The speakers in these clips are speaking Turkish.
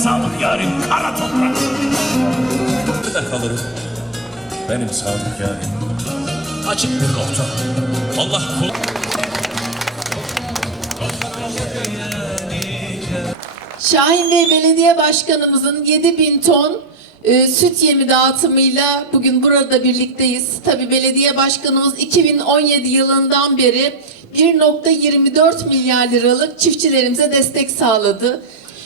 sadık yarim kara toprak. Nerede kalırım? Benim sadık yarim. Açık bir nokta. Allah kul... Şahin Bey Belediye Başkanımızın 7000 ton e, süt yemi dağıtımıyla bugün burada birlikteyiz. Tabi belediye başkanımız 2017 yılından beri 1.24 milyar liralık çiftçilerimize destek sağladı.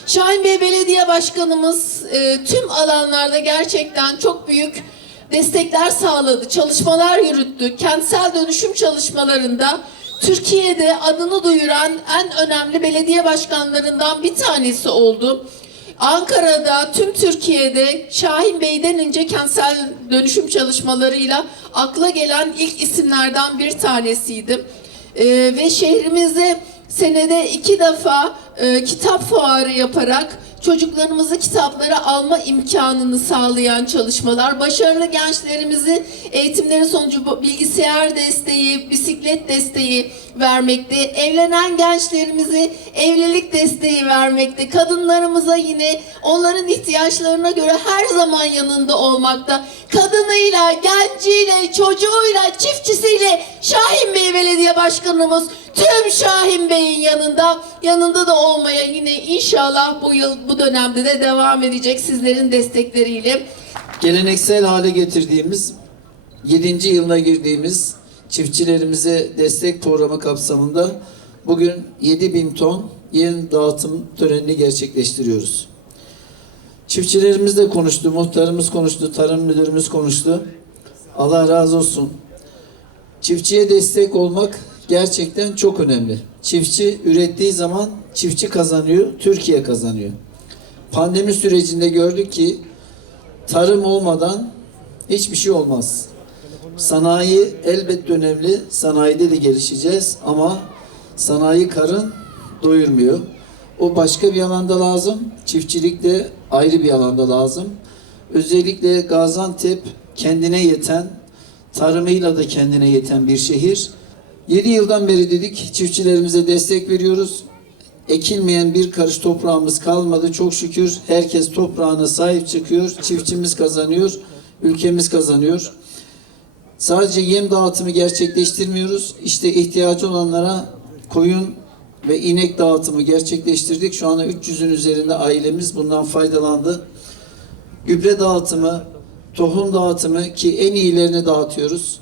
Şahin Bey Belediye Başkanımız e, tüm alanlarda gerçekten çok büyük destekler sağladı, çalışmalar yürüttü. Kentsel dönüşüm çalışmalarında Türkiye'de adını duyuran en önemli belediye başkanlarından bir tanesi oldu. Ankara'da, tüm Türkiye'de Şahin Bey denince kentsel dönüşüm çalışmalarıyla akla gelen ilk isimlerden bir tanesiydi. Ee, ve şehrimize senede iki defa e, kitap fuarı yaparak çocuklarımızı kitapları alma imkanını sağlayan çalışmalar, başarılı gençlerimizi eğitimleri sonucu bilgisayar desteği, bisiklet desteği vermekte, evlenen gençlerimizi evlilik desteği vermekte, kadınlarımıza yine onların ihtiyaçlarına göre her zaman yanında olmakta, kadınıyla, genciyle, çocuğuyla, çiftçisiyle Şahin Bey Belediye Başkanımız tüm Şahin Bey'in yanında, yanında da olmaya yine inşallah bu yıl, bu dönemde de devam edecek sizlerin destekleriyle. geleneksel hale getirdiğimiz 7. yılına girdiğimiz çiftçilerimize destek programı kapsamında bugün 7000 ton yem dağıtım törenini gerçekleştiriyoruz. Çiftçilerimiz de konuştu, muhtarımız konuştu, tarım müdürümüz konuştu. Allah razı olsun. Çiftçiye destek olmak gerçekten çok önemli. Çiftçi ürettiği zaman çiftçi kazanıyor, Türkiye kazanıyor. Pandemi sürecinde gördük ki tarım olmadan hiçbir şey olmaz. Sanayi elbette önemli. Sanayide de gelişeceğiz ama sanayi karın doyurmuyor. O başka bir alanda lazım. Çiftçilik de ayrı bir alanda lazım. Özellikle Gaziantep kendine yeten, tarımıyla da kendine yeten bir şehir. 7 yıldan beri dedik çiftçilerimize destek veriyoruz. Ekilmeyen bir karış toprağımız kalmadı. Çok şükür herkes toprağına sahip çıkıyor. Çiftçimiz kazanıyor, ülkemiz kazanıyor. Sadece yem dağıtımı gerçekleştirmiyoruz. İşte ihtiyacı olanlara koyun ve inek dağıtımı gerçekleştirdik. Şu anda 300'ün üzerinde ailemiz bundan faydalandı. Gübre dağıtımı, tohum dağıtımı ki en iyilerini dağıtıyoruz.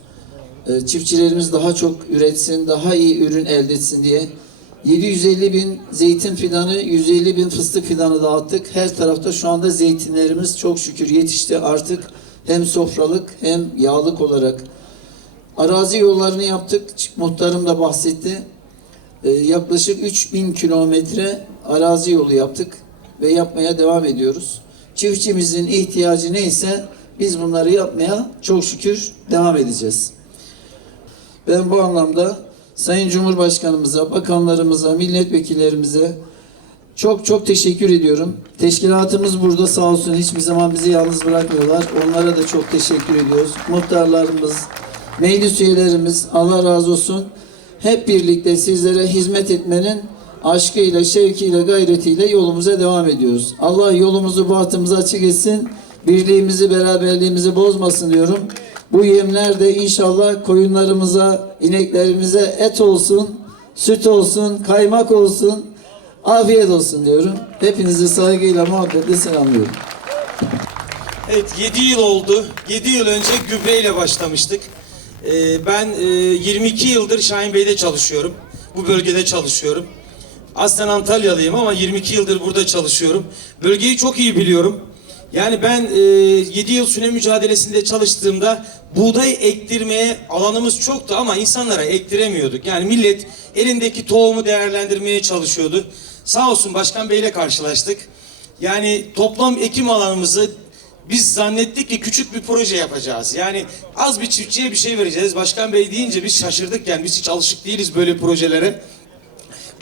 Ee, Çiftçilerimiz daha çok üretsin, daha iyi ürün elde etsin diye 750 bin zeytin fidanı, 150 bin fıstık fidanı dağıttık. Her tarafta şu anda zeytinlerimiz çok şükür yetişti artık. Hem sofralık hem yağlık olarak. Arazi yollarını yaptık. Muhtarım da bahsetti. Ee, yaklaşık 3000 kilometre arazi yolu yaptık ve yapmaya devam ediyoruz. Çiftçimizin ihtiyacı neyse biz bunları yapmaya çok şükür devam edeceğiz. Ben bu anlamda Sayın Cumhurbaşkanımıza, bakanlarımıza, milletvekillerimize çok çok teşekkür ediyorum. Teşkilatımız burada sağ olsun hiçbir zaman bizi yalnız bırakmıyorlar. Onlara da çok teşekkür ediyoruz. Muhtarlarımız, meclis üyelerimiz Allah razı olsun. Hep birlikte sizlere hizmet etmenin aşkıyla, şevkiyle, gayretiyle yolumuza devam ediyoruz. Allah yolumuzu, bahtımızı açık etsin. Birliğimizi, beraberliğimizi bozmasın diyorum. Bu yemler de inşallah koyunlarımıza, ineklerimize et olsun, süt olsun, kaymak olsun, afiyet olsun diyorum. Hepinizi saygıyla, muhabbetle selamlıyorum. Evet 7 yıl oldu. 7 yıl önce gübreyle başlamıştık. Ee, ben e, 22 yıldır Şahin Bey'de çalışıyorum. Bu bölgede çalışıyorum. Aslen Antalyalıyım ama 22 yıldır burada çalışıyorum. Bölgeyi çok iyi biliyorum. Yani ben e, 7 yıl süne mücadelesinde çalıştığımda buğday ektirmeye alanımız çoktu ama insanlara ektiremiyorduk. Yani millet elindeki tohumu değerlendirmeye çalışıyordu. Sağ olsun Başkan Bey'le karşılaştık. Yani toplam ekim alanımızı biz zannettik ki küçük bir proje yapacağız. Yani az bir çiftçiye bir şey vereceğiz. Başkan Bey deyince biz şaşırdık yani biz hiç alışık değiliz böyle projelere.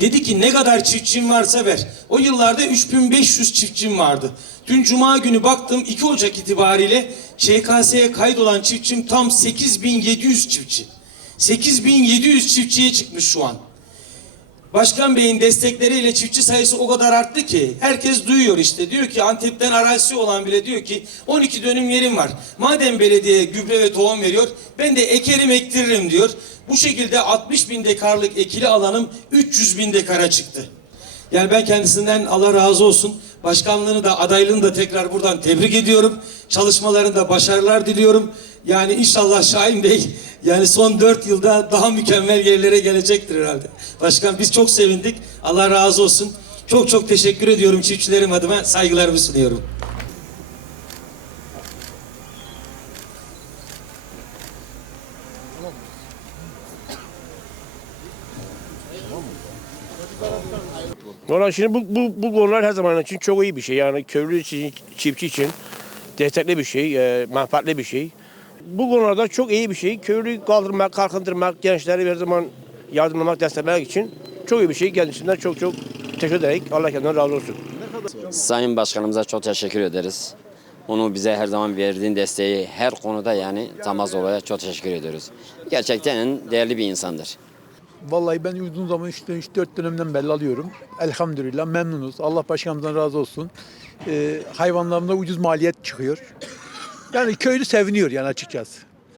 Dedi ki ne kadar çiftçim varsa ver. O yıllarda 3500 çiftçim vardı. Dün cuma günü baktım 2 Ocak itibariyle ÇKS'ye kaydolan çiftçim tam 8700 çiftçi. 8700 çiftçiye çıkmış şu an. Başkan Bey'in destekleriyle çiftçi sayısı o kadar arttı ki herkes duyuyor işte. Diyor ki Antep'ten arazisi olan bile diyor ki 12 dönüm yerim var. Madem belediye gübre ve tohum veriyor ben de ekerim ektiririm diyor. Bu şekilde 60 bin dekarlık ekili alanım 300 bin dekara çıktı. Yani ben kendisinden Allah razı olsun. Başkanlığını da adaylığını da tekrar buradan tebrik ediyorum. Çalışmalarında başarılar diliyorum. Yani inşallah Şahin Bey yani son dört yılda daha mükemmel yerlere gelecektir herhalde. Başkan biz çok sevindik. Allah razı olsun. Çok çok teşekkür ediyorum çiftçilerim adıma. Saygılarımı sunuyorum. Valla şimdi bu, bu, bu konular her zaman için çok iyi bir şey. Yani köylü için, çiftçi için destekli bir şey, e, menfaatli bir şey. Bu konularda çok iyi bir şey. Köylüyü kaldırmak, kalkındırmak, gençleri her zaman yardımlamak, desteklemek için çok iyi bir şey. Kendisinden çok çok teşekkür ederek Allah kendinden razı olsun. Sayın Başkanımıza çok teşekkür ederiz. Onu bize her zaman verdiğin desteği her konuda yani Zamazola'ya çok teşekkür ediyoruz. Gerçekten değerli bir insandır. Vallahi ben uzun zaman işte 3-4 dönemden belli alıyorum. Elhamdülillah memnunuz. Allah başkanımızdan razı olsun. Ee, hayvanlarımda ucuz maliyet çıkıyor. Yani köylü seviniyor yani açıkçası.